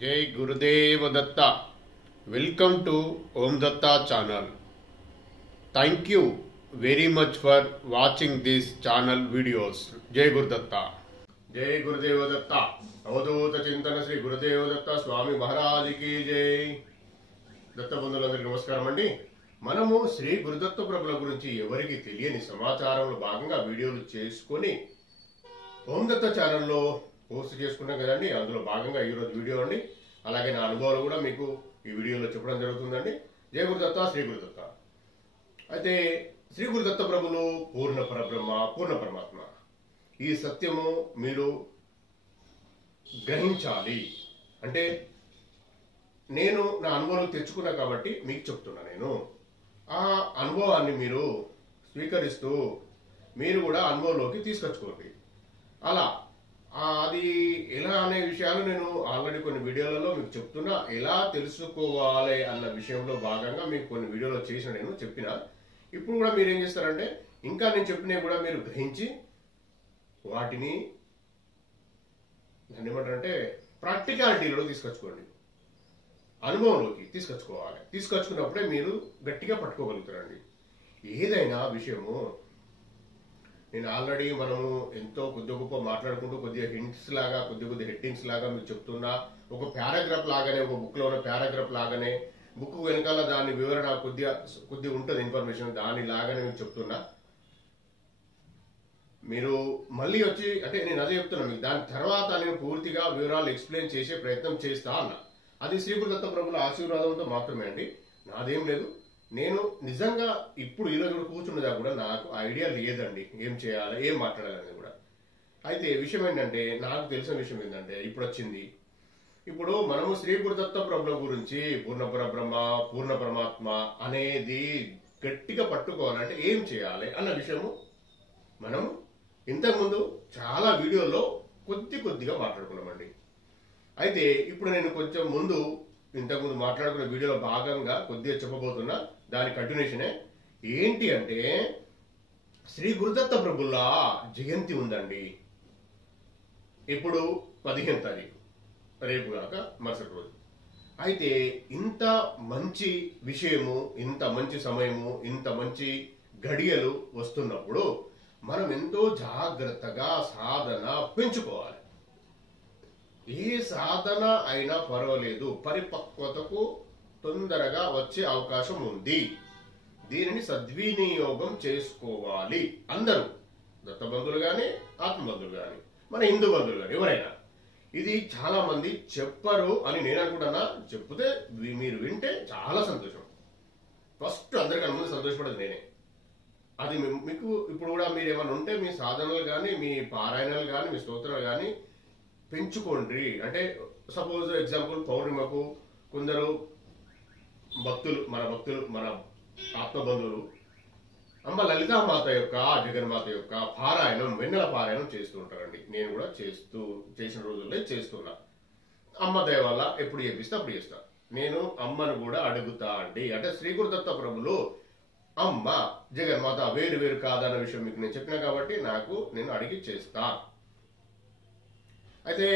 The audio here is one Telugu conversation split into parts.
जय गुरुदेव Dutta. Welcome to Om Datta channel. Thank you very much for watching this channel videos. जय गुरुदत्ता. जय गुरुदेव दत्ता. अवधूत चिंतन श्री गुरुदेव दत्ता स्वामी महाराज की जय. దత్త బంధువులందరికీ నమస్కారం అండి. మనము శ్రీ గురుదత్త ప్రభుల గురించి ఎవరికి తెలియని సమాచారంలో భాగంగా వీడియోలు చేసుకొని ఓం దత్త ఛానల్లో పోస్ట్ చేసుకున్నాం కదండి. అందులో భాగంగా ఈరోజు వీడియో అండి. అలాగే నా అనుభవాలు కూడా మీకు ఈ వీడియోలో చెప్పడం జరుగుతుందండి. జయ గురుదత్త, శ్రీ గురుదత్త. అయితే శ్రీ గురుదత్త ప్రభులు పూర్ణ పరబ్రహ్మ, పూర్ణ పరమాత్మ. ఈ సత్యము మీరు గ్రహించాలి. అంటే నేను నా అనుభవం తెచ్చుకున్నా కాబట్టి మీకు చెప్తున్నా. నేను ఆ అనుభవాన్ని మీరు స్వీకరిస్తూ మీరు కూడా అనుభవంలోకి తీసుకొచ్చుకోండి. అలా అది ఎలా అనే విషయాలు నేను ఆల్రెడీ కొన్ని వీడియోలలో మీకు చెప్తున్నా. ఎలా తెలుసుకోవాలి అన్న విషయంలో భాగంగా మీకు కొన్ని వీడియోలో చేసిన నేను చెప్పిన. ఇప్పుడు కూడా మీరు ఏం చేస్తారంటే ఇంకా నేను చెప్పినవి కూడా మీరు గ్రహించి వాటిని దాన్ని ఏమంటారంటే ప్రాక్టికాలిటీలో తీసుకొచ్చుకోండి, అనుభవంలోకి తీసుకొచ్చుకోవాలి. తీసుకొచ్చుకున్నప్పుడే మీరు గట్టిగా పట్టుకోగలుగుతారండి ఏదైనా విషయము. నేను ఆల్రెడీ మనము ఎంతో కొద్ది గొప్ప మాట్లాడుకుంటూ కొద్దిగా హింట్స్ లాగా కొద్ది హెడ్డింగ్స్ లాగా మీకు చెప్తున్నా. ఒక పారాగ్రాఫ్ లాగానే, ఒక బుక్ లో ఉన్న పారాగ్రాఫ్ లాగానే, బుక్ వెనకాల దాని వివరణ కొద్దిగా ఉంటుంది ఇన్ఫర్మేషన్, దాని లాగానే మీకు చెప్తున్నా. మీరు మళ్ళీ వచ్చి అంటే నేను అదే చెప్తున్నా మీకు. దాని తర్వాత నేను పూర్తిగా వివరాలు ఎక్స్ప్లెయిన్ చేసే ప్రయత్నం చేస్తా అన్న. అది శ్రీ గురుదత్త ప్రభుల ఆశీర్వాదంతో మాత్రమే అండి, నాదేం లేదు. నేను నిజంగా ఇప్పుడు ఈరోజు కూడా కూర్చున్నదా కూడా నాకు ఐడియా లేదండి ఏం చేయాలి, ఏం మాట్లాడాలనేది కూడా. అయితే విషయం ఏంటంటే నాకు తెలిసిన విషయం ఏంటంటే ఇప్పుడు వచ్చింది. ఇప్పుడు మనము శ్రీ గురుదత్త ప్రభుల గురించి పూర్ణ పరబ్రహ్మ, పూర్ణ పరమాత్మ అనేది గట్టిగా పట్టుకోవాలంటే ఏం చేయాలి అన్న విషయము మనం ఇంతకుముందు చాలా వీడియోల్లో కొద్దిగా మాట్లాడుకున్నామండి. అయితే ఇప్పుడు నేను కొంచెం ఇంతకుముందు మాట్లాడుకున్న వీడియోలో భాగంగా కొద్దిగా చెప్పబోతున్నా. దాని కంటిన్యూషనే ఏంటి అంటే శ్రీ గురుదత్త ప్రభుల జయంతి ఉందండి. ఇప్పుడు 15వ తారీఖు, రేపు కాక మరుసటి రోజు. అయితే ఇంత మంచి విషయము, ఇంత మంచి సమయము, ఇంత మంచి గడియలు వస్తున్నప్పుడు మనం ఎంతో జాగ్రత్తగా సాధన పెంచుకోవాలి. ఏ సాధన అయినా పర్వాలేదు, పరిపక్వతకు తొందరగా వచ్చే అవకాశం ఉంది. దీనిని సద్వినియోగం చేసుకోవాలి అందరూ, దత్తబంధువులు కానీ, ఆత్మబంధువులు కానీ, మన హిందూ బంధువులు కానీ, ఎవరైనా. ఇది చాలా మంది చెప్పరు అని నేను అనుకుంటున్నా. చెప్తే మీరు వింటే చాలా సంతోషం. ఫస్ట్ అందరికన్నా ముందు సంతోషపడేది నేనే. అది మీకు ఇప్పుడు కూడా మీరు ఏమైనా ఉంటే మీ సాధనలు కానీ, మీ పారాయణలు కానీ, మీ స్తోత్రాలు కానీ పెంచుకోండి. అంటే సపోజ్ ఎగ్జాంపుల్ పౌర్ణిమకు కొందరు భక్తులు, మన ఆత్మబంధువులు అమ్మ లలితామాత యొక్క, జగన్మాత యొక్క పారాయణం, వెన్నెల పారాయణం చేస్తూ ఉంటారండి. నేను కూడా చేసిన రోజుల్లో చేస్తున్నా. అమ్మ దయ వల్ల ఎప్పుడు చేపిస్తే అప్పుడు చేస్తా. నేను అమ్మను కూడా అడుగుతా అండి. అంటే శ్రీ గురుదత్త ప్రభులు అమ్మ జగన్మాత వేరు కాదన్న విషయం మీకు నేను చెప్పినా కాబట్టి నేను అడిగి చేస్తా. అయితే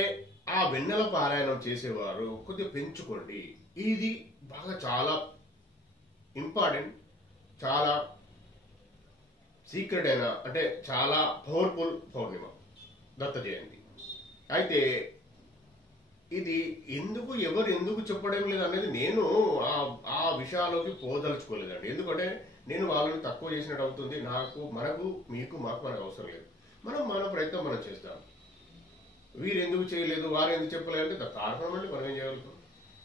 ఆ వెన్నెల పారాయణం చేసేవారు కొద్దిగా పెంచుకోండి. ఇది బాగా చాలా ఇంపార్టెంట్, చాలా సీక్రెట్ అయిన, అంటే చాలా పవర్ఫుల్ పౌర్ణిమ దత్త జయంతి. అయితే ఇది ఎవరు ఎందుకు చెప్పడం లేదు అనేది నేను ఆ విషయాల్లోకి పోదలుచుకోలేదండి. ఎందుకంటే నేను వాళ్ళని తక్కువ చేసినట్టు అవుతుంది. మనకు అవసరం లేదు. మన ప్రయత్నం మనం చేస్తాం. వీరు ఎందుకు చేయలేదు, వారు ఎందుకు చెప్పలేదు అంటే దత్తార్పణం అండి. మనం ఏం చేయగలుగుతాం?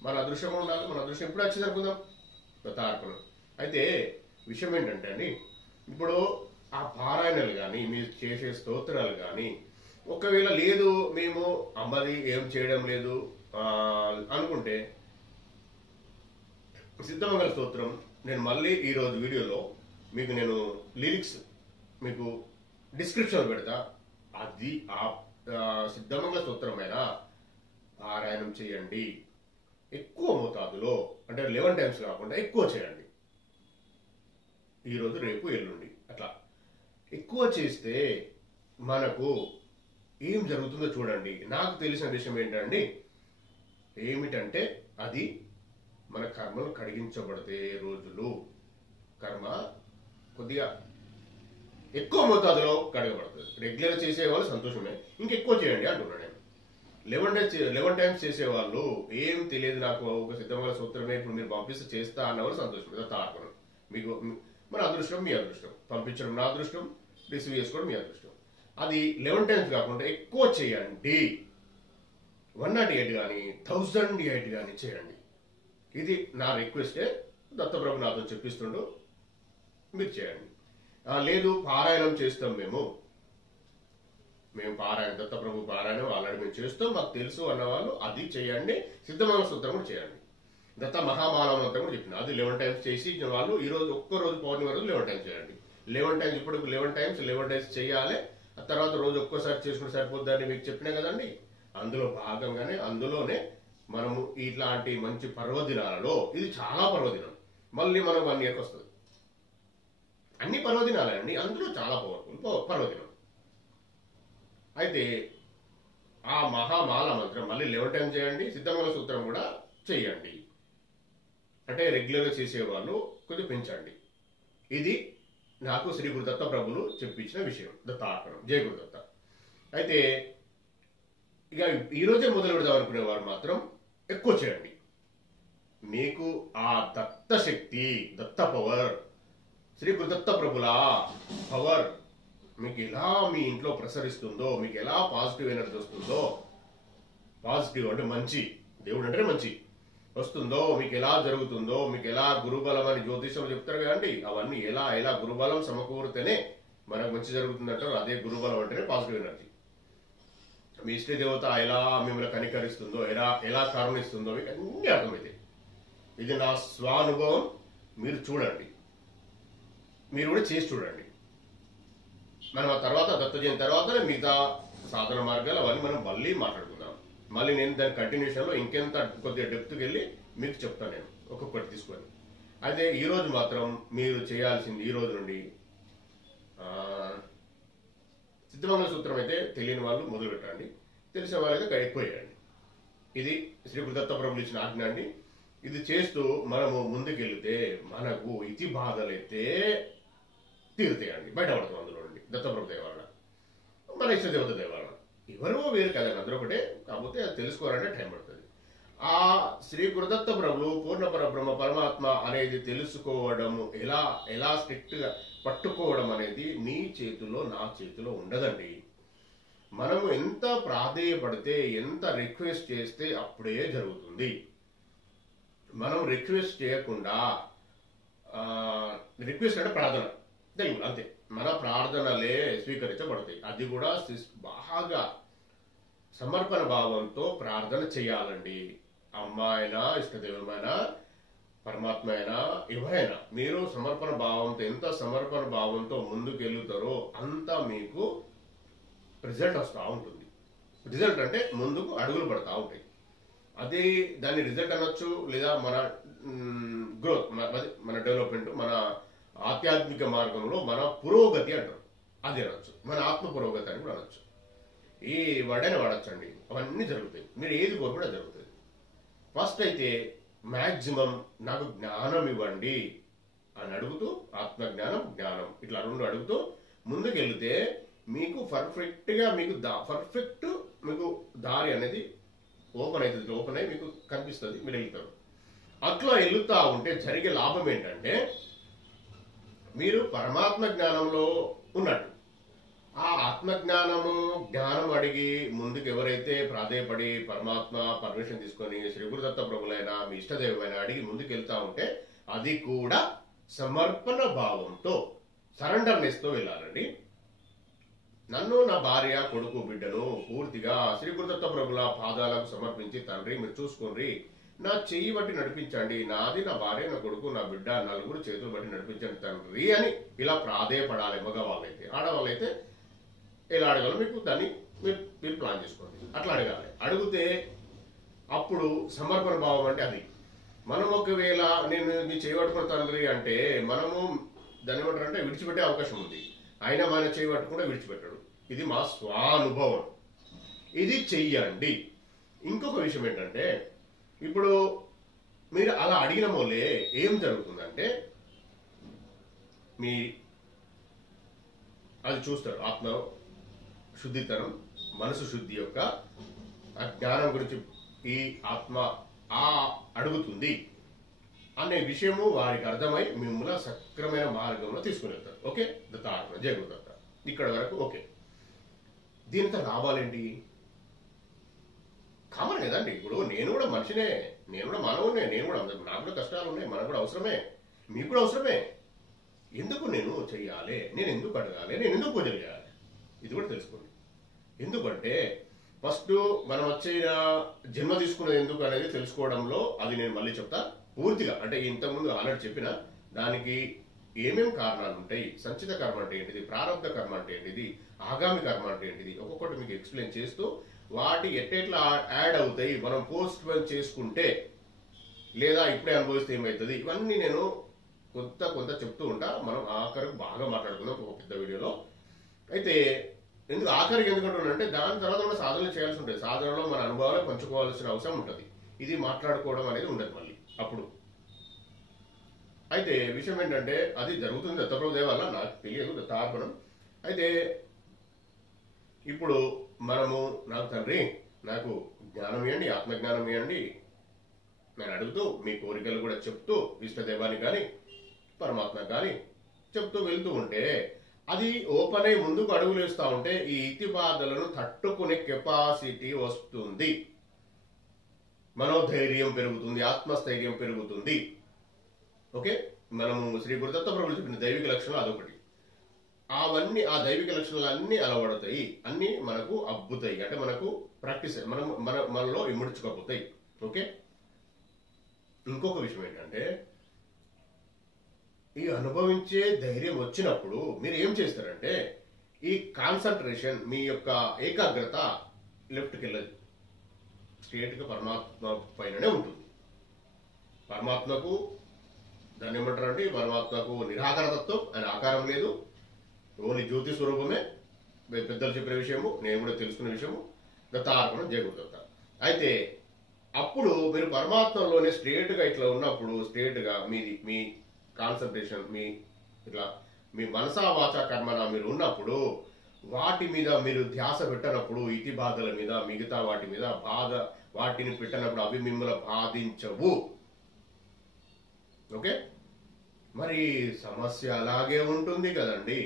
మన అదృష్టం ఉండాలి. మన అదృష్టం ఎప్పుడు వచ్చి జరుపుకుందాం, దత్తార్పణం. అయితే విషయం ఏంటంటే అండి, ఇప్పుడు ఆ పారాయణలు కానీ, మీరు చేసే స్తోత్రాలు కానీ, ఒకవేళ లేదు మేము అమ్మది ఏం చేయడం లేదు అనుకుంటే సిద్ధమంగళ స్తోత్రం నేను మళ్ళీ ఈరోజు వీడియోలో మీకు నేను లిరిక్స్ మీకు డిస్క్రిప్షన్ పెడతా. అది సిద్ధమంగళ స్తోత్రమైన పారాయణం చేయండి. ఎక్కువ మోతాదులో, అంటే 11 టైమ్స్ కాకుండా ఎక్కువ చేయండి. ఈరోజు, రేపు, ఎల్లుండి అట్లా ఎక్కువ చేస్తే మనకు ఏం జరుగుతుందో చూడండి. నాకు తెలిసిన విషయం ఏంటండి, ఏమిటంటే అది మన కర్మలు కడిగించబడితే రోజులు కర్మ కొద్దిగా ఎక్కువ మోతాదులో కడగబడుతుంది. రెగ్యులర్ చేసేవాళ్ళు సంతోషమే, ఇంకెక్కువ చేయండి అంటున్నాను నేను. 11 టైమ్స్ చేసేవాళ్ళు ఏం తెలియదు నాకు ఒక సిద్ధమైన సూత్రమే ఇప్పుడు మీరు పంపిస్తే చేస్తా అన్నవాళ్ళు సంతోషం. తార్పణం మీకు మన అదృష్టం, మీ అదృష్టం, పంపించడం నా అదృష్టం, రిసీవ్ చేసుకోవడం మీ అదృష్టం. అది 11 టైమ్స్ కాకుండా ఎక్కువ చేయండి. 108 కానీ 1008 కానీ చేయండి. ఇది నా రిక్వెస్టే. దత్తప్రభు నాతో చెప్పిస్తుండు, మీరు చేయండి. లేదు పారాయణం చేస్తాం మేము పారాయణం, దత్తప్రభు పారాయణం ఆల్రెడీ మేము చేస్తాం, మాకు తెలుసు అన్నవాళ్ళు అది చేయండి. సిద్ధమైన సూత్రం కూడా చేయండి. దత్త మహామాలం అంతా కూడా చెప్పిన అది 11 టైమ్స్ చేసి వాళ్ళు ఈరోజు ఒక్కరోజు పౌర్ణమి వరకు 11 టైమ్స్ చేయండి. 11 టైమ్స్ ఇప్పుడు 11 టైమ్స్ 11 డేస్ చేయాలి. ఆ తర్వాత రోజు ఒక్కోసారి చేసుకుంటే సరిపోద్దని మీకు చెప్పినా కదండి. అందులో భాగంగానే అందులోనే మనము ఇట్లాంటి మంచి పర్వదినాలలో ఇది చాలా పర్వదినం, మళ్ళీ మనం 1 ఇయర్కి వస్తుంది. అన్ని పర్వదినాలే అండి, అందులో చాలా పవర్ఫుల్ పర్వదినం. అయితే ఆ మహామాల మంత్రం మళ్ళీ 11 టైం చేయండి. సిద్ధమైన సూత్రం కూడా చేయండి. అంటే రెగ్యులర్గా చేసేవాళ్ళు కొంచెం పెంచండి. ఇది నాకు శ్రీ గురుదత్త ప్రభులు చెప్పించిన విషయం. దత్తార్పణం. జయ గురుదత్త. అయితే ఇక ఈరోజే మొదలు పెడదాం అనుకునేవారు మాత్రం ఎక్కువ చేయండి. మీకు ఆ దత్త శక్తి, దత్త పవర్, శ్రీ గురుదత్త ప్రభుల పవర్ మీకు ఎలా మీ ఇంట్లో ప్రసరిస్తుందో, మీకు ఎలా పాజిటివ్ ఎనర్జీ వస్తుందో, పాజిటివ్ అంటే మంచి, దేవుడు అంటే మంచి వస్తుందో, మీకు ఎలా జరుగుతుందో, మీకు ఎలా గురుబలం అని జ్యోతిషం చెప్తారు కదండి, అవన్నీ ఎలా ఎలా గురుబలం సమకూరితేనే మనకు మంచి జరుగుతుందంటారు. అదే గురుబలం అంటేనే పాజిటివ్ ఎనర్జీ. మీ ఇష్ట దేవత ఎలా మిమ్మల్ని కనికరిస్తుందో, ఎలా కరుణిస్తుందో మీకు అన్నీ అర్థమైతే. ఇది నా స్వానుభవం. మీరు చూడండి, మీరు కూడా చేసి చూడండి. మనం ఆ తర్వాత దత్త జయంతి తర్వాత మిగతా సాధన మార్గాలు అవన్నీ మనం మళ్ళీ మాట్లాడుకుందాం. మళ్ళీ నేను దాని కంటిన్యూషన్లో ఇంకెంత కొద్దిగా డెప్త్కి వెళ్ళి మీకు చెప్తాను నేను ఒక్కొక్కటి తీసుకొని. అయితే ఈరోజు మాత్రం మీరు చేయాల్సింది ఈ రోజు నుండి సిద్ధమంగళ సూత్రం అయితే తెలియని వాళ్ళు మొదలు పెట్టండి, తెలిసిన వాళ్ళైతే ఎక్కువ చేయండి. ఇది శ్రీ గురుదత్త ప్రభులు ఇచ్చిన ఆజ్ఞ అండి. ఇది చేస్తూ మనము ముందుకెళ్తే మనకు ఇతి బాధలైతే తీరుతాయండి, బయటపడతాం అందులో నుండి. దత్తప్రభు దేవాలన, మన ఇష్ట దేవత దేవాలన, ఎవరో వేరు కదండి, అందరూ ఒకటే. కాకపోతే అది తెలుసుకోవాలంటే టైం పడుతుంది. ఆ శ్రీ గురుదత్త ప్రభులు పూర్ణ పరబ్రహ్మ పరమాత్మ అనేది తెలుసుకోవడము ఎలా స్ట్రిక్ట్ గా పట్టుకోవడం అనేది మీ చేతిలో నా చేతిలో ఉండదండి. మనము ఎంత ప్రాధేయపడితే, ఎంత రిక్వెస్ట్ చేస్తే అప్పుడే జరుగుతుంది. మనం రిక్వెస్ట్ చేయకుండా, రిక్వెస్ట్ అంటే ప్రార్థన తెలుగు అంతే, మన ప్రార్థనలే స్వీకరించబడతాయి. అది కూడా బాగా సమర్పణ భావంతో ప్రార్థన చేయాలండి. అమ్మ అయినా, ఇష్టదైవమైనా, పరమాత్మ అయినా, ఎవరైనా మీరు సమర్పణ భావంతో, ఎంత సమర్పణ భావంతో ముందుకు వెళ్తారో అంత మీకు రిజల్ట్ వస్తూ ఉంటుంది. రిజల్ట్ అంటే ముందుకు అడుగులు పడతా ఉంటాయి. అది దాన్ని రిజల్ట్ అనొచ్చు, లేదా మన గ్రోత్, మన డెవలప్మెంట్, మన ఆధ్యాత్మిక మార్గంలో మన పురోగతి అంటారు, అది అనొచ్చు. మన ఆత్మ పురోగతి అని కూడా అనొచ్చు. ఈ వర్డైనా వాడచ్చండి, అవన్నీ జరుగుతాయి. మీరు ఏది కోరుకుంటే జరుగుతుంది. ఫస్ట్ అయితే మ్యాక్సిమం నాకు జ్ఞానం ఇవ్వండి అని అడుగుతూ, ఆత్మజ్ఞానం, జ్ఞానం ఇట్లా 2 అడుగుతూ ముందుకు వెళితే మీకు పర్ఫెక్ట్గా మీకు దారి అనేది ఓపెన్ అవుతుంది. ఓపెన్ అయ్యి మీకు కనిపిస్తుంది, మీరు వెళ్తారు. అట్లా వెళుతూ ఉంటే జరిగే లాభం ఏంటంటే, మీరు పరమాత్మ జ్ఞానంలో ఉన్నట్టు. ఆ జ్ఞానం అడిగి ముందుకు ఎవరైతే ప్రాధేయపడి పరమాత్మ పర్మిషన్ తీసుకొని శ్రీ గురుదత్త ప్రభులైనా మీ ఇష్టదైవమైన అడిగి ముందుకు వెళ్తా ఉంటే అది కూడా సమర్పణ భావంతో, సరెండర్నెస్ తో వెళ్ళాలండి. నన్ను, నా భార్య, కొడుకు, బిడ్డను పూర్తిగా శ్రీ గురుదత్త ప్రభుల పాదాలకు సమర్పించి, తండ్రి మీరు చూసుకోండి, నా చెయ్యి బట్టి నడిపించండి, నాది, నా భార్య, నా కొడుకు, నా బిడ్డ, నలుగురు చేతులు బట్టి నడిపించండి తండ్రి అని ఇలా ప్రాధేయపడాలి. మగవాళ్ళైతే. ఆడవాళ్ళైతే ఎలా అడగాలో మీకు దాన్ని మీరు ప్లాన్ చేసుకోండి. అట్లా అడగాలి. అడిగితే అప్పుడు సమర్పణ భావం అంటే అది. మనం ఒకవేళ నేను నీ చేయబట్టుకున్న తండ్రి అంటే మనము దాన్ని ఏమంటారంటే విడిచిపెట్టే అవకాశం ఉంది. అయినా మన చేయబట్టుకుండా విడిచిపెట్టాడు. ఇది మా స్వానుభవం. ఇది చెయ్యండి. ఇంకొక విషయం ఏంటంటే, ఇప్పుడు మీరు అలా అడిగిన మూలే ఏం జరుగుతుందంటే మీ అది చూస్తారు ఆత్మ శుద్ధితనం, మనసు శుద్ధి యొక్క ఆ జ్ఞానం గురించి ఈ ఆత్మ అడుగుతుంది అనే విషయము వారికి అర్థమై మిమ్మల్ని సక్రమైన మార్గంలో తీసుకుని వెళ్తారు. ఓకే, దత్తాత్మ జయ గురుదత్త. ఇక్కడ వరకు ఓకే. దీనితో లాభాలేంటి? కామన్ కదండి. ఇప్పుడు నేను కూడా మనిషినే, నేను కూడా మానవునే, నేను కూడా నాకు కూడా కష్టాలు ఉన్నాయి, మనకు కూడా అవసరమే, మీకు కూడా అవసరమే. ఎందుకు నేను చెయ్యాలి, నేను ఎందుకు అడగాలి, నేను ఎందుకు పూజలు చేయాలి, ఇది కూడా తెలుసుకోండి. ఎందుకంటే ఫస్ట్ మనం వచ్చిన జన్మ తీసుకున్నది ఎందుకు అనేది తెలుసుకోవడంలో అది నేను మళ్ళీ చెప్తా పూర్తిగా. అంటే ఇంతకుముందు ఆల్రెడీ చెప్పిన దానికి ఏమేమి కారణాలు ఉంటాయి, సంచిత కర్మ అంటే ఏంటిది, ప్రారంభ కర్మ అంటే ఏంటిది, ఆగామి కర్మ అంటే ఏంటిది, ఒక్కొక్కటి మీకు ఎక్స్ప్లెయిన్ చేస్తూ వాటి ఎట్లా యాడ్ అవుతాయి, మనం పోస్ట్ పోన్ చేసుకుంటే లేదా ఇప్పుడే అనుభవిస్తే ఏమవుతుంది, ఇవన్నీ నేను కొంత చెప్తూ ఉంటా. మనం ఆఖరికి బాగా మాట్లాడుకుందాం ఒక పెద్ద వీడియోలో. అయితే ఎందుకు ఆఖరికి ఎందుకంటున్నానంటే దాని తర్వాత కూడా సాధనలు చేయాల్సి ఉంటుంది. సాధనలో మన అనుభవాలు పంచుకోవాల్సిన అవసరం ఉంటుంది. ఇది మాట్లాడుకోవడం అనేది ఉండదు మళ్ళీ అప్పుడు. అయితే విషయం ఏంటంటే అది జరుగుతుంది దత్తప్రభు దయ వల్ల, నాకు తెలియదు, దత్తార్పణం. అయితే ఇప్పుడు మనము నాకు తండ్రి నాకు జ్ఞానం ఇవ్వండి, ఆత్మజ్ఞానం ఇవ్వండి నేను అడుగుతూ మీ కోరికలు కూడా చెప్తూ ఇష్టదైవానికి కానీ పరమాత్మకు కానీ చెప్తూ వెళ్తూ ఉంటే అది ఓపెన్ అయి ముందుకు అడుగులు వేస్తూ ఉంటే ఈ ఇతి బాధలను తట్టుకునే కెపాసిటీ వస్తుంది, మనోధైర్యం పెరుగుతుంది, ఆత్మస్థైర్యం పెరుగుతుంది. ఓకే, మనము శ్రీ గురుదత్త ప్రభులు చెప్పిన దైవిక లక్షణాలు అదొకటి. అవన్నీ ఆ దైవిక లక్షణాలు అన్ని అలవడతాయి, అన్ని మనకు అబ్బుతాయి, అంటే మనకు ప్రాక్టీస్ మనలో ఇముడ్చుకోపోతాయి. ఓకే, ఇంకొక విషయం ఏంటంటే ఈ అనుభవించే ధైర్యం వచ్చినప్పుడు మీరు ఏం చేస్తారంటే ఈ కాన్సన్ట్రేషన్ మీ యొక్క ఏకాగ్రత లెఫ్ట్కి వెళ్ళదు, స్ట్రేట్గా పరమాత్మ పైననే ఉంటుంది. పరమాత్మకు దాన్ని ఏమంటారు అంటే పరమాత్మకు నిరాకారతత్వం, ఆయన ఆకారం లేదు, ఓన్లీ జ్యోతి స్వరూపమే. పెద్దలు చెప్పిన విషయము, నేను కూడా తెలుసుకున్న విషయము, దత్తార్పణం జయ గురుదత్త. అయితే అప్పుడు మీరు పరమాత్మలోనే స్ట్రేట్గా ఇట్లా ఉన్నప్పుడు స్ట్రేట్గా మీ కాన్సన్ట్రేషన్ ఇట్లా మీ మనసా వాచా కర్మన మీరు ఉన్నప్పుడు వాటి మీద మీరు ధ్యాస పెట్టనప్పుడు ఇతి బాధల మీద మిగతా వాటి మీద వాటిని పెట్టనప్పుడు అవి మిమ్మల్ని బాధించవు. ఓకే, మరి సమస్య అలాగే ఉంటుంది కదండి.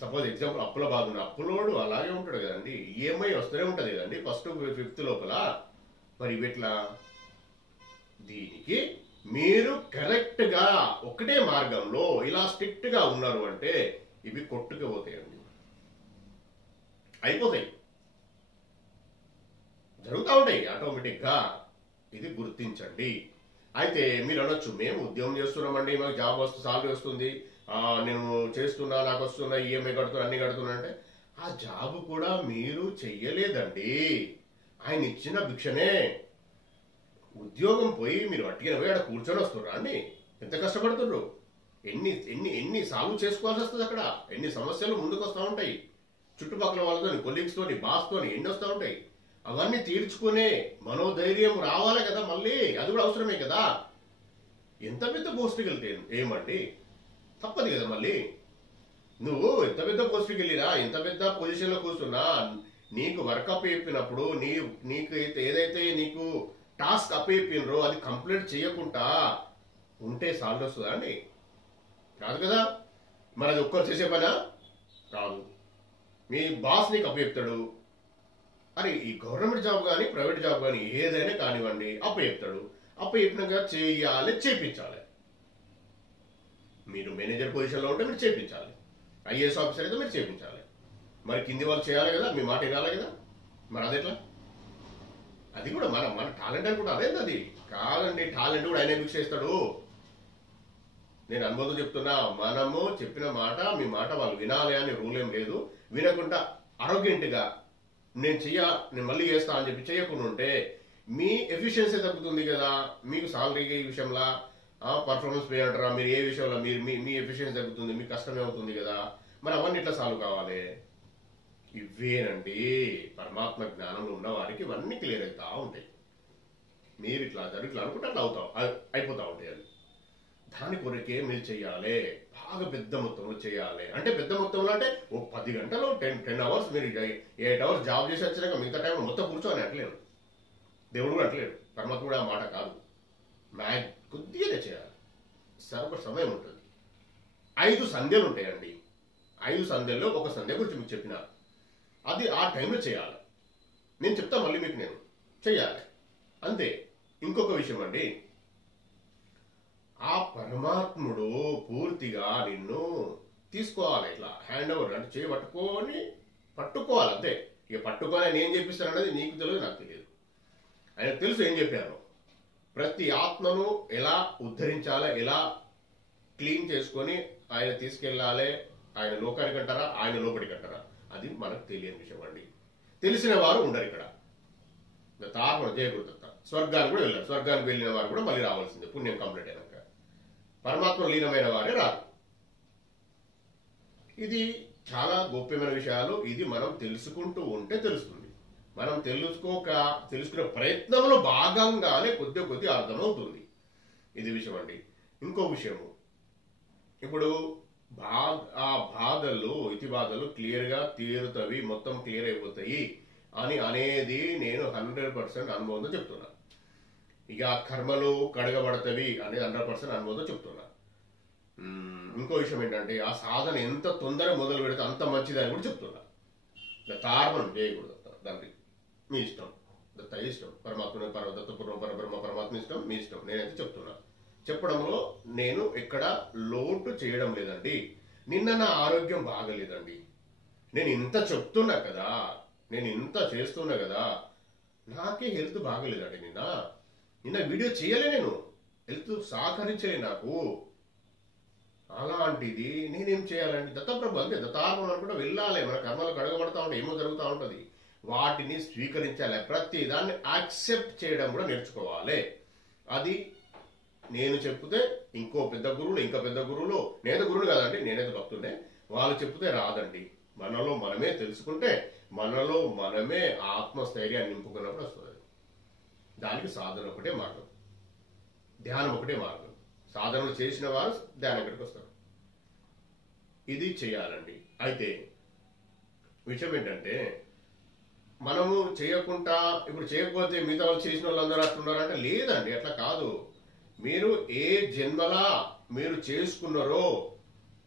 సపోజ్ ఎగ్జాంపుల్ అప్పుల బాధ ఉన్న అప్పులోడు అలాగే ఉంటాడు కదండి, ఈఎంఐ వస్తూనే ఉంటుంది కదండి ఫస్ట్ 5th లోపల. మరి ఇట్లా దీనికి మీరు కరెక్ట్ గా ఒకటే మార్గంలో ఇలా స్ట్రిక్ట్ గా ఉన్నారు అంటే ఇవి కొట్టుకుపోతాయండి, అయిపోతాయి, జరుగుతూ ఉంటాయి ఆటోమేటిక్ గా. ఇది గుర్తించండి. అయితే మీరు అనొచ్చు మేము ఉద్యోగం చేస్తున్నామండి, మాకు జాబ్ వస్తుంది, సాలరీ వస్తుంది, నేను చేస్తున్నా, నాకు వస్తున్నా, ఈఎంఐ కడుతున్నా, అన్ని కడుతున్నా అంటే ఆ జాబ్ కూడా మీరు చెయ్యలేదండి, ఆయన ఇచ్చిన భిక్షనే. ఉద్యోగం పోయి మీరు అట్టిగా పోయి అక్కడ కూర్చొని వస్తుర్రా అండి, ఎంత కష్టపడుతుండ్రు, ఎన్ని సాల్వ్ చేసుకోవాల్సి వస్తుంది, అక్కడ ఎన్ని సమస్యలు ముందుకు వస్తూ ఉంటాయి, చుట్టుపక్కల వాళ్ళతో, కొలీగ్స్ తోని, బాస్ తోని ఎన్ని వస్తూ ఉంటాయి. అవన్నీ తీర్చుకునే మనోధైర్యం రావాలి కదా, మళ్ళీ అది కూడా అవసరమే కదా. ఎంత పెద్ద పోస్ట్కి వెళ్తే ఏమండి తప్పదు కదా. మళ్ళీ నువ్వు ఎంత పెద్ద పోస్ట్కి వెళ్ళినా, ఎంత పెద్ద పొజిషన్లో కూర్చున్నా, నీకు వర్క్ అప్ చెప్పినప్పుడు నీకు ఏదైతే నీకు టాస్క్ అప్పయిపోయినరో అది కంప్లీట్ చేయకుండా ఉంటే సాల్వ్ వస్తుందా అండి? కాదు కదా. మరి అది ఒక్కరు చేసే పనా కాదు. మీ బాస్ నీకు అప్పచెప్తాడు, అరే ఈ గవర్నమెంట్ జాబ్ కానీ ప్రైవేట్ జాబ్ కానీ ఏదైనా కానివ్వండి అప్పచెప్తాడు, అప్పచెప్పినాక చేయాలి, చేయించాలి. మీరు మేనేజర్ పొజిషన్లో ఉంటే మీరు చేయించాలి, ఐఏఎస్ ఆఫీసర్ అయితే మీరు చేయించాలి. మరి కింది వాళ్ళు చేయాలి కదా, మీ మాట వినాలి కదా. మరి అదెట్లా? అది కూడా మన టాలెంట్ అనుకుంటే అదేంటి, అది కాదండి. టాలెంట్ కూడా ఆయన భిక్ష చేస్తాడు. నేను అనుభవం చెప్తున్నా, మనము చెప్పిన మాట మీ మాట వాళ్ళు వినాలి అని రూల్ ఏం లేదు. వినకుండా అరోగ్యంట్గా నేను మళ్ళీ చేస్తా అని చెప్పి చేయకుండా ఉంటే మీ ఎఫిషియన్సీ తగ్గుతుంది కదా. మీకు సాలరీ విషయంలో పర్ఫార్మెన్స్ పే అంటారా, మీరు ఏ విషయంలో మీ ఎఫిషియన్సీ తగ్గుతుంది, మీకు కష్టమే అవుతుంది కదా. మరి అవన్నీ ఇట్లా సాల్వ్ కావాలి. ఇవేనండి పరమాత్మ జ్ఞానంలో ఉన్న వారికి ఇవన్నీ క్లియర్ అవుతా ఉంటాయి. మీరు ఇట్లా అనుకుంటే అట్లా అయిపోతా ఉంటాయి. అది దాని కొరకే మీరు చెయ్యాలి, బాగా పెద్ద మొత్తంలో చేయాలి. అంటే పెద్ద మొత్తంలో అంటే ఓ 10 గంటలు 10 అవర్స్ మీరు 8 అవర్స్ జాబ్ చేసి వచ్చినాక మిగతా టైంలో మొత్తం కూర్చోని అంటలేడు. దేవుడు కూడా అంటలేడు, పరమాత్మ కూడా ఆ మాట కాదు. కొద్దిగానే చేయాలి, సర్వ సమయం ఉంటుంది. 5 సంధ్యలు ఉంటాయండి. 5 సంధ్యల్లో ఒక సంధ్య గురించి మీకు చెప్పిన అది ఆ టైంలో చేయాలి. నేను చెప్తా మళ్ళీ మీకు, నేను చెయ్యాలి అంతే. ఇంకొక విషయం అండి, ఆ పరమాత్ముడు పూర్తిగా నిన్ను తీసుకోవాలి, ఇట్లా హ్యాండ్ ఓవర్ అంటే చేయి పట్టుకోవాలి అంతే. ఇక పట్టుకొని ఆయన ఏం చెప్పిస్తాను అనేది నీకు తెలియదు, నాకు తెలియదు. ఆయనకు తెలుసు ఏం చెప్పాను. ప్రతి ఆత్మను ఎలా ఉద్ధరించాలి, ఎలా క్లీన్ చేసుకొని ఆయన తీసుకెళ్ళాలి. ఆయన లోకానికి అంటారా, ఆయన లోపలికి అంటారా, అది మనకు తెలియని విషయం అండి. తెలిసిన వారు ఉండరు ఇక్కడ. తాపన జయకృత స్వర్గానికి కూడా వెళ్ళారు. స్వర్గానికి వెళ్ళిన వారు కూడా మళ్ళీ రావాల్సిందే పుణ్యం కంప్లీట్ అయినాక. పరమాత్మ లీనమైన వారే రారు. ఇది చాలా గోప్యమైన విషయాలు. ఇది మనం తెలుసుకుంటూ ఉంటే తెలుస్తుంది. మనం తెలుసుకునే ప్రయత్నంలో భాగంగానే కొద్ది అర్థమవుతుంది. ఇది విషయం అండి. ఇంకో విషయము, ఇప్పుడు ఆ బాధలు ఇతి బాధలు క్లియర్గా తీరుతవి, మొత్తం క్లియర్ అయిపోతాయి అనేది నేను 100% అనుభవంతో చెప్తున్నా. ఇక కర్మలు కడగబడతవి అనేది 100% అనుభవంతో చెప్తున్నా. ఇంకో విషయం ఏంటంటే, ఆ సాధన ఎంత తొందరగా మొదలు పెడితే అంత మంచిది అని కూడా చెప్తున్నా. తార్మం చేయకూడదు, దానికి మీ ఇష్టం, దత్త ఇష్టం, దత్తపూర్వం పరబ్రహ్మ పరమాత్మ ఇష్టం, మీ ఇష్టం. నేనైతే చెప్తున్నా. చెప్పడంలో నేను ఎక్కడ లోటు చేయడం లేదండి. నిన్న నా ఆరోగ్యం బాగలేదండి, నేను ఇంత చెప్తున్నా కదా, నేను ఇంత చేస్తున్నా కదా, నాకే హెల్త్ బాగలేదండి. నిన్న వీడియో చేయలే, నేను హెల్త్ సహకరించలే నాకు. అలాంటిది నేనేం చేయాలండి? దత్తప్రభు అంతే, దత్తాత్మ కూడా వెళ్ళాలి. మన కర్మలు కడగబడతా ఉంటాయి, ఏమో జరుగుతూ ఉంటుంది. వాటిని స్వీకరించాలి, ప్రతి దాన్ని యాక్సెప్ట్ చేయడం కూడా నేర్చుకోవాలి. అది నేను చెప్తే ఇంకో పెద్ద గురువులు, ఇంకా పెద్ద గురువులు, నేనైతే గురువులు కాదండి, నేనైతే భక్తుడే, వాళ్ళు చెప్తే రాదండి. మనలో మనమే తెలుసుకుంటే, మనలో మనమే ఆత్మస్థైర్యాన్ని నింపుకున్నప్పుడు వస్తుంది. దానికి సాధన ఒకటే మార్గం, ధ్యానం ఒకటే మార్గం. సాధనలు చేసిన వారు ధ్యానం ఎక్కడికి వస్తారు. ఇది చేయాలండి. అయితే విషయం ఏంటంటే, మనము చేయకుండా ఇప్పుడు చేయకపోతే మిగతా వాళ్ళు చేసిన వాళ్ళు అందరూ అట్లున్నారంటే లేదండి, అట్లా కాదు. మీరు ఏ జన్మలా మీరు చేసుకున్నారో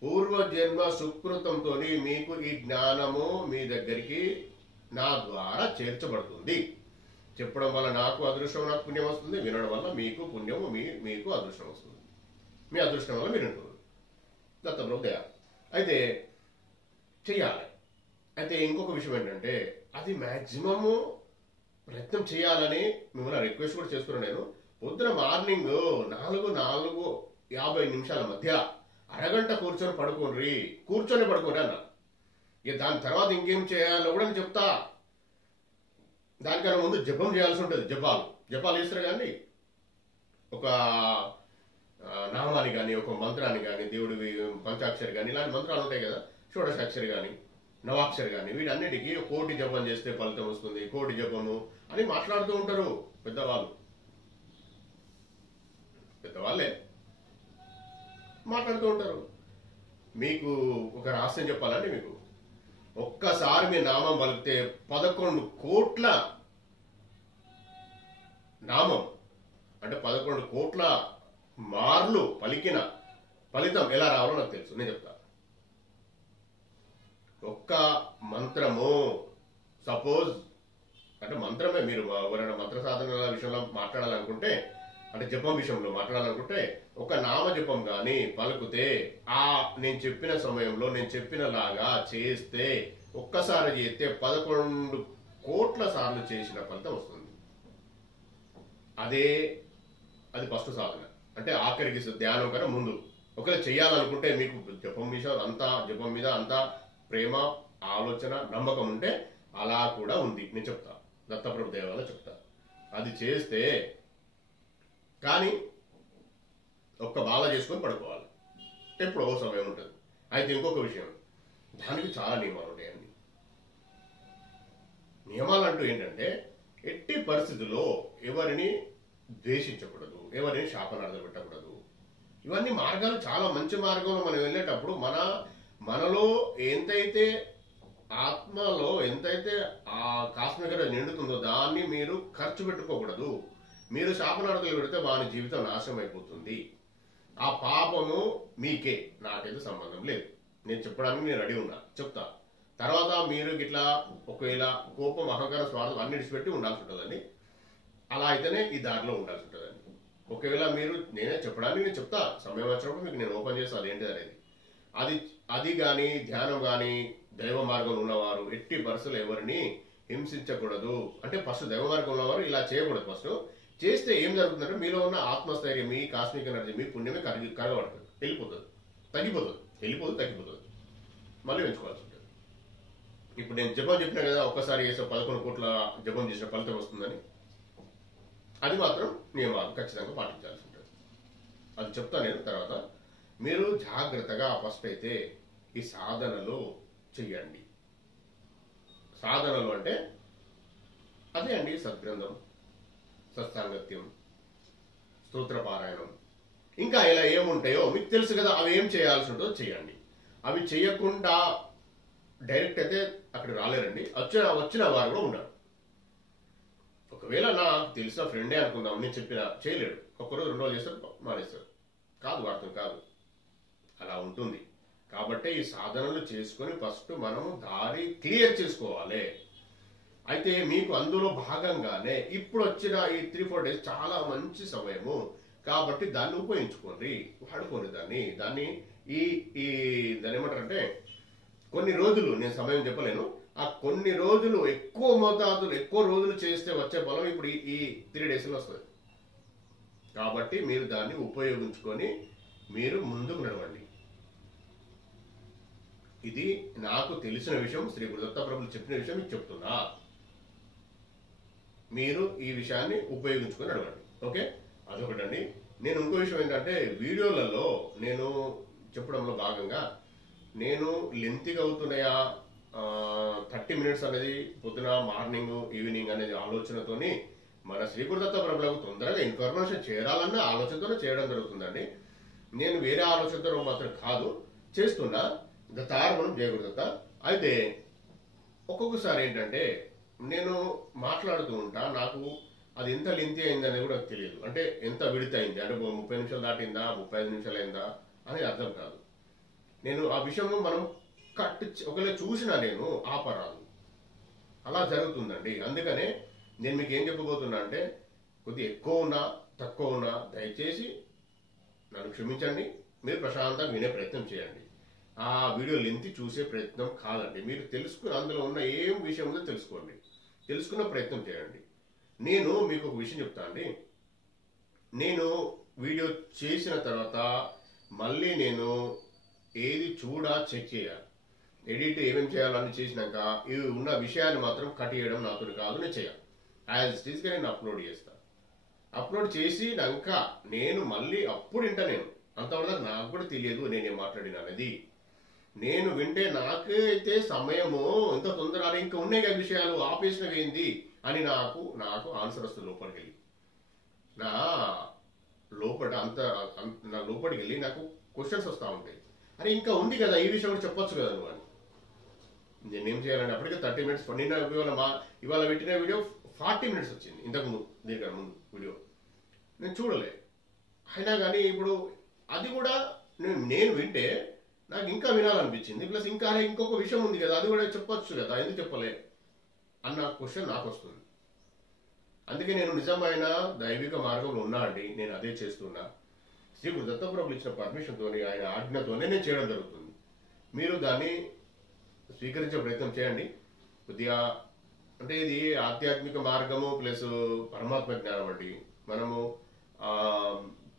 పూర్వజన్మ సుకృతంతో మీకు ఈ జ్ఞానము మీ దగ్గరికి నా ద్వారా చేర్చబడుతుంది. చెప్పడం వల్ల నాకు అదృష్టం, నాకు పుణ్యం వస్తుంది. వినడం వల్ల మీకు పుణ్యము, మీకు అదృష్టం వస్తుంది. మీ అదృష్టం వల్ల మీరు వింటున్నారు. దత్తప్రభు దయ. అయితే చెయ్యాలి. అయితే ఇంకొక విషయం ఏంటంటే, అది మ్యాక్సిమము ప్రయత్నం చేయాలని మిమ్మల్ని రిక్వెస్ట్ కూడా చేస్తున్నాను. నేను పొద్దున మార్నింగ్ 4:50 మధ్య అరగంట కూర్చొని పడుకోండి అన్న. ఇక దాని తర్వాత ఇంకేం చేయాలో కూడా నేను చెప్తా. దానికన్నా ముందు జపం చేయాల్సి ఉంటుంది. జపాలు చేస్తారు కానీ, ఒక నామాన్ని కానీ, ఒక మంత్రాన్ని కానీ, దేవుడివి పంచాక్షరి కానీ, ఇలాంటి మంత్రాలు ఉంటాయి కదా, షోడశాక్షరి కానీ, నవాక్షరి కానీ, వీటన్నిటికీ 1,000 జపం చేస్తే ఫలితం వస్తుంది, 1,000 జపము అని మాట్లాడుతూ ఉంటారు పెద్దవాళ్ళే మాట్లాడుతూ ఉంటారు. మీకు ఒక రహస్యం చెప్పాలంటే, మీకు ఒక్కసారి మీ నామం పలికితే 11 కోట్ల నామం అంటే 11 కోట్ల మార్లు పలికిన ఫలితం ఎలా రావాలో నాకు తెలుసు, నేను చెప్తా. ఒక్క మంత్రము, సపోజ్ అంటే మంత్రమే, మీరు ఎవరైనా మంత్ర సాధన విషయంలో మాట్లాడాలనుకుంటే, అంటే జపం విషయంలో మాట్లాడాలనుకుంటే, ఒక నామ జపం కానీ పలుకుతే నేను చెప్పిన సమయంలో నేను చెప్పినలాగా చేస్తే, ఒక్కసారి చేస్తే 11 కోట్ల సార్లు చేసిన ఫలితం వస్తుంది. అది ఫస్ట్ సాధన. అంటే ఆఖరికి ధ్యానం కన్నా ముందు ఒకవేళ చేయాలనుకుంటే, మీకు జపం మీద అంతా ప్రేమ, ఆలోచన, నమ్మకం ఉంటే అలా కూడా ఉంది. నేను చెప్తా, దత్తప్రభు దేవాల చెప్తా. అది చేస్తే కానీ ఒక్క బాల చేసుకొని పడుకోవాలి, ఎప్పుడో సమయం ఉంటుంది. అయితే ఇంకొక విషయం, దానికి చాలా నియమాలు ఉంటాయండి. నియమాలు అంటూ ఏంటంటే ఎట్టి పరిస్థితుల్లో ఎవరిని ద్వేషించకూడదు, ఎవరిని శాపనార్థం పెట్టకూడదు. ఇవన్నీ మార్గాలు చాలా మంచి మార్గంలో మనం వెళ్ళేటప్పుడు మనలో ఎంతైతే ఆత్మలో ఎంతైతే ఆ కాస్మిక నిండుతుందో దాన్ని మీరు ఖర్చు పెట్టుకోకూడదు. మీరు శాపనార్థాలు పెడితే వాని జీవితం నాశనం అయిపోతుంది. ఆ పాపము మీకే, నాకైతే సంబంధం లేదు. నేను చెప్పడానికి నేను రెడీ ఉన్నా, చెప్తా. తర్వాత మీరు ఇట్లా ఒకవేళ కోపం, అహంకారం, స్వార్థం అన్ని విడిచిపెట్టి ఉండాల్సి ఉంటుందండి. అలా అయితేనే ఈ దారిలో ఉండాల్సి ఉంటుందండి. ఒకవేళ మీరు నేనే చెప్పడానికి నేను చెప్తా, సమయం వచ్చినప్పుడు మీకు నేను ఓపెన్ చేస్తాను అదేంటిది అనేది. అది కానీ ధ్యానం కానీ దైవ మార్గంలో ఉన్నవారు ఎట్టి పరిస్థితులు ఎవరిని హింసించకూడదు. అంటే ఫస్ట్ దైవ మార్గంలో ఉన్నవారు ఇలా చేయకూడదు. ఫస్ట్ చేస్తే ఏం జరుగుతుందంటే మీలో ఉన్న ఆత్మస్థైర్యం, మీ కాస్మిక్ ఎనర్జీ, మీ పుణ్యమే కరగబడుతుంది, వెళ్ళిపోతుంది, తగ్గిపోతుంది, మళ్ళీ పెంచుకోవాల్సి ఉంటుంది. ఇప్పుడు నేను జపం చెప్పినా కదా, ఒక్కసారి చేసే 11 కోట్ల జపం చేసిన ఫలితం వస్తుందని. అది మాత్రం నియమాలు ఖచ్చితంగా పాటించాల్సి ఉంటుంది. అది చెప్తా నేను తర్వాత. మీరు జాగ్రత్తగా ఫస్ట్ అయితే ఈ సాధనలు చెయ్యండి. సాధనలు అంటే అదే అండి, సద్గ్రంథం, సత్సాంగత్యం, స్తోత్రపారాయణం, ఇంకా ఇలా ఏముంటాయో మీకు తెలుసు కదా. అవి ఏం చేయాల్సి ఉంటుందో చేయండి. అవి చేయకుండా డైరెక్ట్ అయితే అక్కడ రాలేరండి. వచ్చిన వారు కూడా ఉన్నారు. ఒకవేళ నాకు తెలిసిన ఫ్రెండే అనుకుందాం, నేను చెప్పిన చేయలేడు, ఒక్కరోజు 2 రోజులు చేస్తారు, మానేస్తారు. కాదు, వార్తం కాదు, అలా ఉంటుంది. కాబట్టి ఈ సాధనలు చేసుకొని ఫస్ట్ మనము దారి క్లియర్ చేసుకోవాలి. అయితే మీకు అందులో భాగంగానే ఇప్పుడు వచ్చిన ఈ 3-4 డేస్ చాలా మంచి సమయము. కాబట్టి దాన్ని ఉపయోగించుకోండి, వాడుకోండి. దాన్ని దాన్ని ఏమంటారంటే కొన్ని రోజులు, నేను సమయం చెప్పలేను, ఆ కొన్ని రోజులు ఎక్కువ మోతాదులు ఎక్కువ రోజులు చేస్తే వచ్చే బలం ఇప్పుడు ఈ 3 డేస్లో వస్తుంది. కాబట్టి మీరు దాన్ని ఉపయోగించుకొని మీరు ముందుకు నడవండి. ఇది నాకు తెలిసిన విషయం, శ్రీ గురుదత్త ప్రభులు చెప్పిన విషయం మీకు చెప్తున్నా. మీరు ఈ విషయాన్ని ఉపయోగించుకొని నడవండి. ఓకే, అదొకటండి. నేను ఇంకో విషయం ఏంటంటే వీడియోలలో నేను చెప్పడంలో భాగంగా నేను లెంతీగా అవుతున్నాయా 30 మినిట్స్ అనేది పొద్దున, మార్నింగ్, ఈవినింగ్ అనేది ఆలోచనతోని మన శ్రీ గురుదత్త ప్రభులకు తొందరగా ఇన్ఫర్మేషన్ చేరాలన్న ఆలోచనతోనే చేయడం జరుగుతుందండి. నేను వేరే ఆలోచనతో మాత్రం కాదు చేస్తున్నా. దత్తార్పణం జయ గురుదత్త. అయితే ఒక్కొక్కసారి ఏంటంటే నేను మాట్లాడుతూ ఉంటా, నాకు అది ఎంత లెంతీ అయింది అనేది కూడా తెలియదు. అంటే ఎంత విడత అయింది, అంటే 30 నిమిషాలు దాటిందా, 35 నిమిషాలు అయిందా అనేది అర్థం కాదు. నేను ఆ విషయము మనం ఒకవేళ చూసినా నేను ఆపరాదు, అలా జరుగుతుందండి. అందుకనే నేను మీకు ఏం చెప్పబోతున్నా అంటే కొద్దిగా ఎక్కువ ఉన్నా తక్కువ ఉన్నా దయచేసి నన్ను క్షమించండి. మీరు ప్రశాంతంగా వినే ప్రయత్నం చేయండి. ఆ వీడియో లెంత్ చూసే ప్రయత్నం కాదండి. మీరు తెలుసుకుని అందులో ఉన్న ఏం విషయం ఉందో తెలుసుకోండి, తెలుసుకున్న ప్రయత్నం చేయండి. నేను మీకు ఒక విషయం చెప్తా అండి. నేను వీడియో చేసిన తర్వాత మళ్ళీ నేను ఏది చెక్ చేయాలి, ఎడిట్ ఏమేమి చేయాలని చేసినాక ఇవి ఉన్న విషయాన్ని మాత్రం కట్ చేయడం నాతో కాదు, నేను చేయాలి. యాజ్ ఇట్ ఈస్గా నేను అప్లోడ్ చేస్తాను. అప్లోడ్ చేసినాక నేను మళ్ళీ అప్పుడు నేను అంతవరకు నాకు కూడా తెలియదు నేనేం మాట్లాడినా అనేది. నేను వింటే నాకైతే సమయము ఎంత తొందర, ఇంకా ఉన్నాయి కదా విషయాలు ఆపేసినవి ఏంది అని నాకు ఆన్సర్ వస్తుంది లోపలికి వెళ్ళి. నా లోపలికి వెళ్ళి నాకు క్వశ్చన్స్ వస్తూ ఉంటాయి. అరే ఇంకా ఉంది కదా, ఈ విషయం కూడా చెప్పొచ్చు కదా నువ్వు అని. నేనేం చేయాలంటే అప్పటికే 30 మినిట్స్ ఇవాళ పెట్టిన వీడియో 40 మినిట్స్ వచ్చింది. దీనికన్నా ముందు వీడియో నేను చూడలే. అయినా కానీ ఇప్పుడు అది కూడా నేను వింటే నాకు ఇంకా వినాలనిపించింది. ప్లస్ ఇంకా ఇంకొక విషయం ఉంది కదా, అది కూడా చెప్పొచ్చు కదా, ఎందుకు చెప్పలే అన్న క్వశ్చన్ నాకు వస్తుంది. అందుకే నేను నిజమైన దైవిక మార్గంలో ఉన్నా అండి, నేను అదే చేస్తున్నా. శ్రీ గురు దత్తప్రభులు ఇచ్చిన పర్మిషన్తోని, ఆయన ఆజ్ఞతోనే నేను చేయడం జరుగుతుంది. మీరు దాన్ని స్వీకరించే ప్రయత్నం చేయండి. కొద్దిగా అంటే ఇది ఆధ్యాత్మిక మార్గము ప్లస్ పరమాత్మ జ్ఞానం అండి. మనము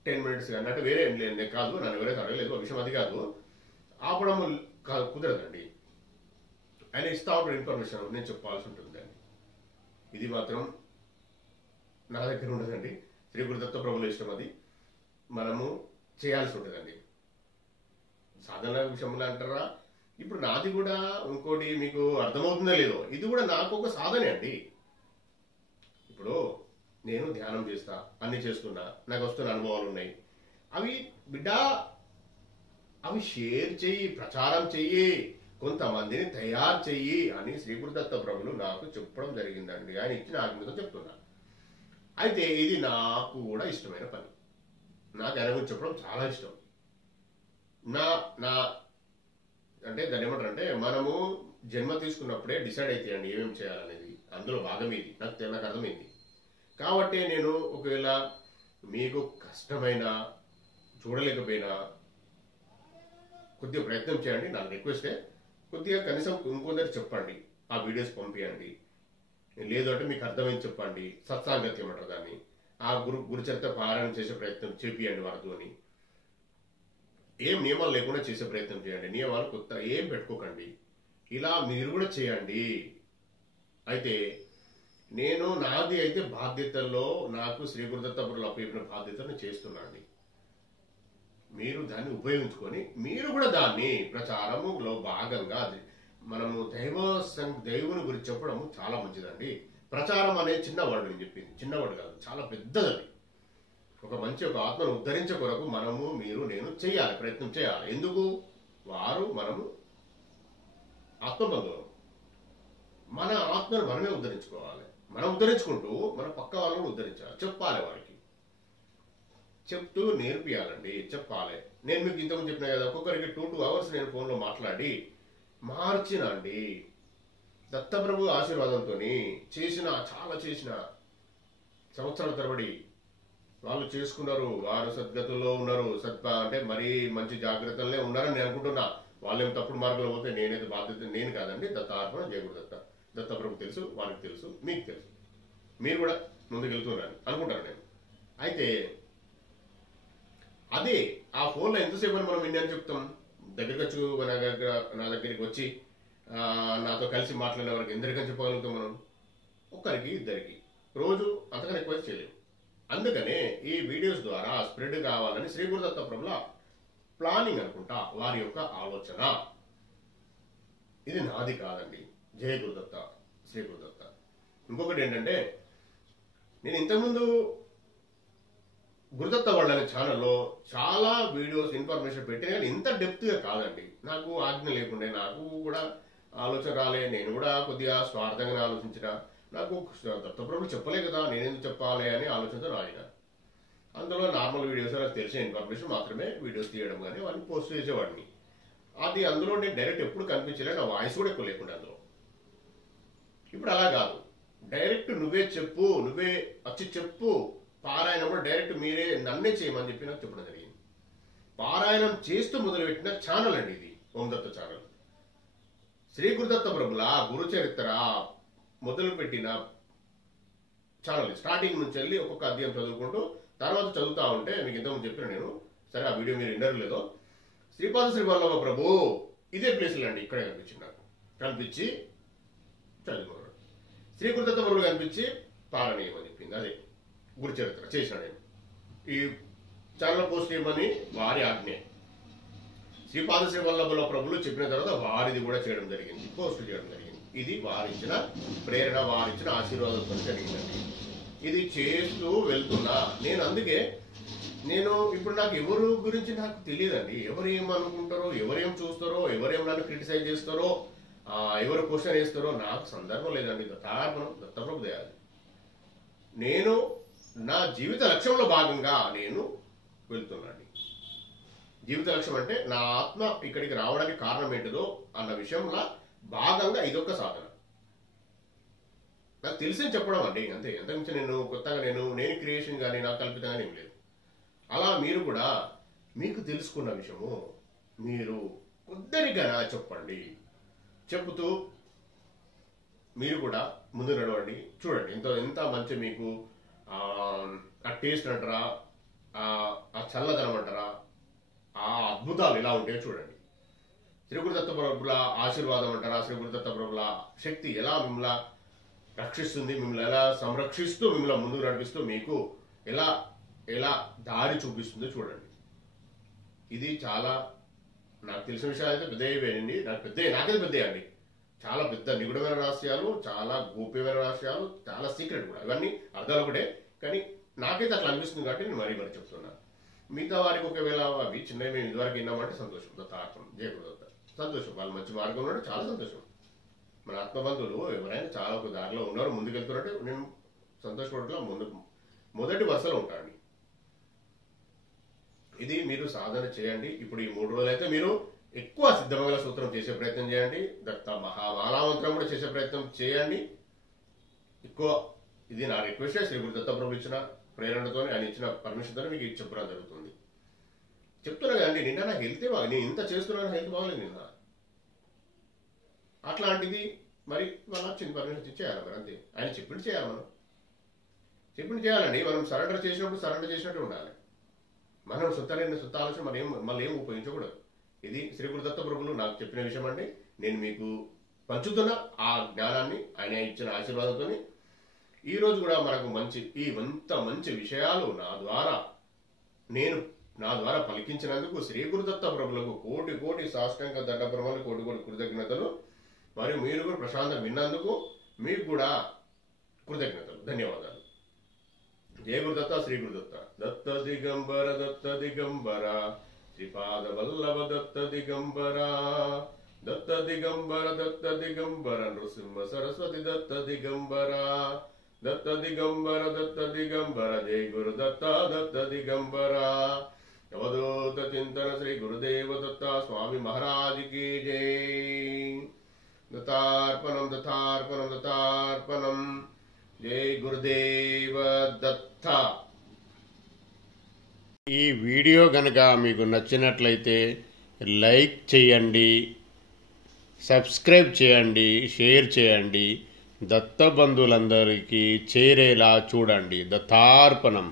10 మినిట్స్ కానీ అంటే వేరే ఏం లేదు కాదు, నన్ను ఎవరైతే అడగలేదు ఆ విషయం, అది కాదు ఆపడం కుదరదండి. ఆయన ఇస్తా ఉంటాడు ఇన్ఫర్మేషన్, నేను చెప్పాల్సి ఉంటుంది అండి. ఇది మాత్రం నా దగ్గర ఉండదండి. శ్రీ గురు దత్త ప్రభుల ఇష్టం, అది మనము చేయాల్సి ఉంటుందండి. సాధన విషయంలో అంటారా, ఇప్పుడు నాది కూడా ఇంకోటి మీకు అర్థమవుతుందో లేదో, ఇది కూడా నాకు ఒక సాధనే అండి. ఇప్పుడు నేను ధ్యానం చేస్తా, అన్ని చేస్తున్నా, నాకు వస్తున్న అనుభవాలు ఉన్నాయి. అవి బిడ్డ అవి షేర్ చెయ్యి, ప్రచారం చెయ్యి, కొంతమందిని తయారు చెయ్యి అని శ్రీ గురుదత్త ప్రభులు నాకు చెప్పడం జరిగిందండి. ఆయన ఇచ్చిన ఆజ్ఞతో చెప్తున్నా. అయితే ఇది నాకు కూడా ఇష్టమైన పని. నాకు ఆయన గురించి చెప్పడం చాలా ఇష్టం. నా నా అంటే దాన్ని ఏమంటారంటే, మనము జన్మ తీసుకున్నప్పుడే డిసైడ్ అవుతాయండి ఏమేమి చేయాలనేది. అందులో భాగం ఇది. నాకు అర్థమైంది. కాబట్టి నేను ఒకవేళ మీకు కష్టమైనా చూడలేకపోయినా కొద్దిగా ప్రయత్నం చేయండి. నాకు రిక్వెస్టే, కొద్దిగా కనీసం ఇంకొందరు చెప్పండి, ఆ వీడియోస్ పంపించండి. లేదు అంటే మీకు అర్థమైంది చెప్పండి. సత్సాంగత్యం అంటారు దాన్ని. ఆ గురుచరిత్ర పారాయణం చేసే ప్రయత్నం చేపియండి వారితో. ఏం నియమాలు లేకుండా చేసే ప్రయత్నం చేయండి. నియమాలు కొత్త ఏం పెట్టుకోకండి. ఇలా మీరు కూడా చేయండి. అయితే నేను నాది అయితే బాధ్యతల్లో నాకు శ్రీ గురుదత్త ప్రభులు అప్పగిన బాధ్యతను చేస్తున్నాండి. మీరు దాన్ని ఉపయోగించుకొని మీరు కూడా దాన్ని ప్రచారములో భాగంగా మనము దేవుని గురించి చెప్పడం చాలా మంచిదండి. ప్రచారం అనే చిన్న వర్డ్ నేను చెప్పింది, చిన్న వర్డ్ కాదు, చాలా పెద్దది. ఒక ఆత్మను ఉద్ధరించే కొరకు మనము, మీరు, నేను చేయాలి, ప్రయత్నం చేయాలి. ఎందుకు? వారు, మనము ఆత్మబంధువులు. మన ఆత్మను మనమే ఉద్ధరించుకోవాలి. మనం ఉద్ధరించుకుంటూ మన పక్క వాళ్ళని ఉద్ధరించాలి. చెప్పాలి, వారికి చెప్తూ నేర్పియాలండి, చెప్పాలి. నేను మీకు ఇంతకుముందు చెప్పినా కదా, ఒక్కొక్కరికి 2 hours నేను ఫోన్లో మాట్లాడి మార్చిన అండి. దత్తప్రభు ఆశీర్వాదంతో చాలా చేసిన సంవత్సరాల తరబడి వాళ్ళు చేసుకున్నారు. వారు సద్గతుల్లో ఉన్నారు. అంటే మరీ మంచి జాగ్రత్తలనే ఉన్నారని నేను అనుకుంటున్నా. వాళ్ళేం తప్పుడు మార్గంలో పోతే నేనైతే బాధ్యత నేను కాదండి. దత్తార్పణ జయగురుదత్త. దత్తప్రభు తెలుసు, వారికి తెలుసు, మీకు తెలుసు. మీరు కూడా ముందుకు వెళ్తున్నారని అనుకుంటాను నేను. అయితే అదే ఆ ఫోన్లో ఎంతసేపు అని మనం ఇండియా చెప్తాం. దగ్గరికి వచ్చి నా దగ్గరికి వచ్చి నాతో కలిసి మాట్లాడిన వారికి ఎందరికని చెప్పగలుగుతాం మనం? ఒక్కరికి, ఇద్దరికి. రోజు అంతకన్నా ఎక్కువ చేయలేము. అందుకనే ఈ వీడియోస్ ద్వారా స్ప్రెడ్ కావాలని శ్రీ గురుదత్త ప్రభుల ప్లానింగ్ అనుకుంటా, వారి యొక్క ఆలోచన. ఇది నాది కాదండి. జయ గురుదత్త, శ్రీ గురుదత్త. ఇంకొకటి ఏంటంటే, నేను ఇంతకుముందు గురుదత్త వాళ్ళ అనే ఛానల్లో చాలా వీడియోస్ ఇన్ఫర్మేషన్ పెట్టిన, కానీ ఇంత డెప్త్గా కాదండి. నాకు ఆజ్ఞ లేకుండే, నాకు కూడా ఆలోచన రాలే. నేను కూడా కొద్దిగా స్వార్థంగా ఆలోచించిన. నాకు దత్తప్రభులు చెప్పలే కదా, నేనేందుకు చెప్పాలి అని ఆలోచనతో రాయిన. అందులో నార్మల్ వీడియోస్, నాకు తెలిసిన ఇన్ఫర్మేషన్ మాత్రమే వీడియోస్ తీయడం కానీ అవన్నీ పోస్ట్ చేసేవాడిని. అందులో నేను డైరెక్ట్ ఎప్పుడు కనిపించలేదు. నా వాయిస్ కూడా ఎక్కువ లేకుండా అందులో. ఇప్పుడు అలా కాదు. డైరెక్ట్ నువ్వే చెప్పు, నువ్వే వచ్చి చెప్పు. పారాయణం కూడా డైరెక్ట్ మీరే నన్నే చేయమని చెప్పి నాకు చెప్పడం జరిగింది. పారాయణం చేస్తూ మొదలుపెట్టిన ఛానల్ అండి ఇది, ఓం దత్త ఛానల్. శ్రీ గురుదత్త ప్రభుల గురుచరిత్ర మొదలుపెట్టిన ఛానల్. స్టార్టింగ్ నుంచి వెళ్ళి ఒక్కొక్క అధ్యాయం చదువుకుంటూ తర్వాత చదువుతా ఉంటే, మీకు ఇంతకుముందు చెప్పిన నేను, సరే ఆ వీడియో మీరు వినరు లేదో, శ్రీపాద శ్రీ వల్లభ ప్రభు ఇదే ప్లేస్లో అండి, ఇక్కడే కనిపించింది నాకు. కనిపించి చదువుకున్నాడు. శ్రీ గురుదత్త ప్రభులు కనిపించి పారాయణం అని చెప్పింది. అదే గురుచరిత్ర చేసిన నేను ఈ ఛానల్ పోస్ట్ చేయమని వారి ఆజ్ఞ. శ్రీపాద శ్రీ వల్లభుల ప్రభులు చెప్పిన తర్వాత వారిది కూడా చేయడం జరిగింది, పోస్ట్ చేయడం జరిగింది. ఇది వారిచ్చిన ప్రేరణ, వారిచ్చిన ఆశీర్వాదంతో జరిగిందండి. ఇది చేస్తూ వెళ్తున్నా నేను. అందుకే నేను ఇప్పుడు నాకు ఎవరు గురించి నాకు తెలియదండి. ఎవరు ఏమనుకుంటారో, ఎవరేం చూస్తారో, ఎవరేం నన్ను క్రిటిసైజ్ చేస్తారో, ఎవరు క్వశ్చన్ వేస్తారో నాకు సందర్భం లేదండి. దత్తార్పణం, దత్తప్రభు దయాలి. నేను నా జీవిత లక్ష్యంలో భాగంగా నేను వెళ్తున్నాను. జీవిత లక్ష్యం అంటే నా ఆత్మ ఇక్కడికి రావడానికి కారణం ఏంటిదో అన్న విషయంలో భాగంగా ఇదొక సాధన. నాకు తెలిసి చెప్పడం అండి, అంతే. ఎంతకుమించి నేను కొత్తగా నేను క్రియేషన్ కానీ నాకు కల్పితంగానే ఏం లేదు. అలా మీరు కూడా మీకు తెలుసుకున్న విషయము మీరు కొద్దిగా చెప్పండి. చెబుతూ మీరు కూడా ముందు నడవండి. చూడండి ఎంత మంచి మీకు ఆ టేస్ట్ అంటారా, ఆ చల్లదనం అంటారా, ఆ అద్భుతాలు ఎలా ఉంటాయో చూడండి. శ్రీ గురుదత్త ప్రభుల ఆశీర్వాదం అంటారా, శ్రీ గురుదత్త ప్రభుల శక్తి ఎలా మిమ్మల్ని రక్షిస్తుంది, మిమ్మల్ని ఎలా సంరక్షిస్తూ, మిమ్మల్ని ముందుకు నడిపిస్తూ, మీకు ఎలా దారి చూపిస్తుందో చూడండి. ఇది చాలా నాకు తెలిసిన విషయాలు అయితే పెద్దవి నాకైతే పెద్ద అండి. చాలా పెద్ద నిగుడమైన రహస్యాలు, చాలా గోప్యమైన రహస్యాలు, చాలా సీక్రెట్ కూడా. ఇవన్నీ అర్థాలు ఒకటే, కానీ నాకైతే అట్లా అనిపిస్తుంది కాబట్టి నేను మరీ చెప్తున్నా. మిగతా వారికి ఒకవేళ అవి చిన్నవి మేము ఇదివరకు విన్నామంటే సంతోషం. దత్తార్పణం, జయగురు దత్త, సంతోషం. వాళ్ళు మంచి మార్గంలో ఉంటే చాలా సంతోషం. మన ఆత్మబంధువులు ఎవరైనా చాలా ఒక దారిలో ఉన్నారు, ముందుకెళ్తున్నట్టే నేను సంతోషపడట్లో మొదటి వరుసలో ఉంటాను. ఇది మీరు సాధన చేయండి. ఇప్పుడు ఈ 3 రోజులు అయితే మీరు ఎక్కువ సిద్ధమంగళ సూత్రం చేసే ప్రయత్నం చేయండి. దత్త మహామాలామంత్రం కూడా చేసే ప్రయత్నం చేయండి ఎక్కువ. ఇది నా రిక్వెస్ట్. శ్రీ గురు దత్త ప్రభు ఇచ్చిన ప్రేరణతో, ఆయన ఇచ్చిన పర్మిషన్తో మీకు చెప్పడం జరుగుతుంది. చెప్తున్నా కదండి, నిన్న నా హెల్తే బాగా, నేను ఇంత చేస్తున్నాను, హెల్త్ బాగలేదు నిన్న. అట్లాంటిది మరి వాళ్ళ చిన్న పర్మిషన్ చేయాలి మరి, అంతే. ఆయన చెప్పింది చేయాలి, మనం చెప్పింది చేయాలండి. మనం సరెండర్ చేసినప్పుడు సరెండర్ చేసినట్టు ఉండాలి. మనం సొంత ఆలోచన మళ్ళీ ఏం ఉపయోగించకూడదు. ఇది శ్రీ గురు దత్త ప్రభులు నాకు చెప్పిన విషయం అండి. నేను మీకు పంచుతున్న ఆ జ్ఞానాన్ని, ఆయన ఇచ్చిన ఆశీర్వాదంతో ఈ రోజు కూడా మనకు ఇంత మంచి విషయాలు నా ద్వారా పలికించినందుకు శ్రీ గురుదత్త ప్రభులకు కోటి సాష్టాంగ దండప్రమాలు, కోటి కృతజ్ఞతలు. మరియు మీరు కూడా ప్రశాంతం విన్నందుకు మీకు కూడా కృతజ్ఞతలు, ధన్యవాదాలు. జయ గురుదత్త, శ్రీ గురుదత్త. దత్త దిగంబర శ్రీపాద వల్లభ దత్త దిగంబర, దత్త దిగంబర నృసింహ సరస్వతి దత్త దిగంబర, దత్త దిగంబర జయ గురుదత్త దత్త దిగంబర. అవధూత చింతన శ్రీ గురుదేవ దత్త స్వామి మహారాజ్ की जय. దత్తార్పణం. జై గురుదేవ దత్త. ఈ వీడియో గనక మీకు నచ్చినట్లయితే లైక్ చేయండి, సబ్స్క్రైబ్ చేయండి, షేర్ చేయండి. దత్త బంధువులందరికీ చేరేలా చూడండి. దత్తార్పణం.